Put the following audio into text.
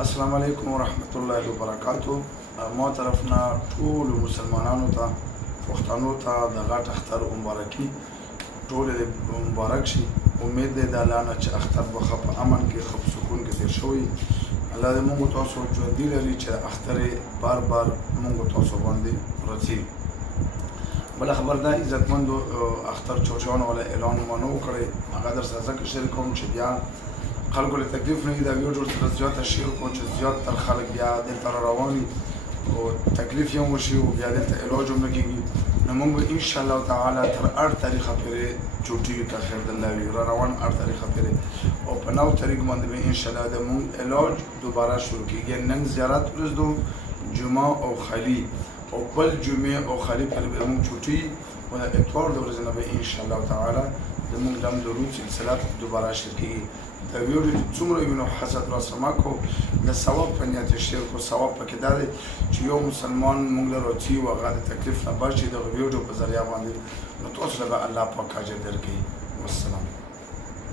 السلام علیکم ورحمت الله وبرکاتو. ما طرفنا ټول مسلمانانو ته پښتنو ته د غټ اختر مبارکي ټول مبارک شي. امید دی د الله نه چې اختر به ښه په امن کې ښه په سکون کې تیر شوی. الله دې موږ تاسو ژوندي لري چې اختر بار بار موږ تاسو باندې رسي. بله خبر ده عزتمندو اختر چوچان ولا اعلان ما نه وکړی، هغه در سره ځکه شریک کوم چې بیا خلکو له تکلیف نه وي دا ویډیو سره زیاته شیر کړو چې زیاتره خلک بیا دلته روان وي او تکلیف یې هم وشي او بیا دلته علاج هم نه کېږي. نو موږ به انشاءالله تعالی تر 8 تاریخه پورې چوټي که خیر د الله وي را روان 8 تاریخه پورې او په 9 تاریخ باندې به انشاءالله د موږ علاج دوباره شروع کېږي. نن زیارت ورځ جمعه او خلی او بل جمعه او خلی پر به موږ چوټي او د اتوار د ورځې نه به انشاءالله تعالی د موږ دم درود سلسله دوباره شروع کېږي. د ویډیو څومره وي نو حسد را سما کو د ثواب په نیت شیر کو ثواب پکې دا دی چې یو مسلمان موږ له راځي او هغه د تکلیف نه بچي د ویډیو په ذریعہ باندې نو تاسو له الله پاک اجر درکړي. والسلام.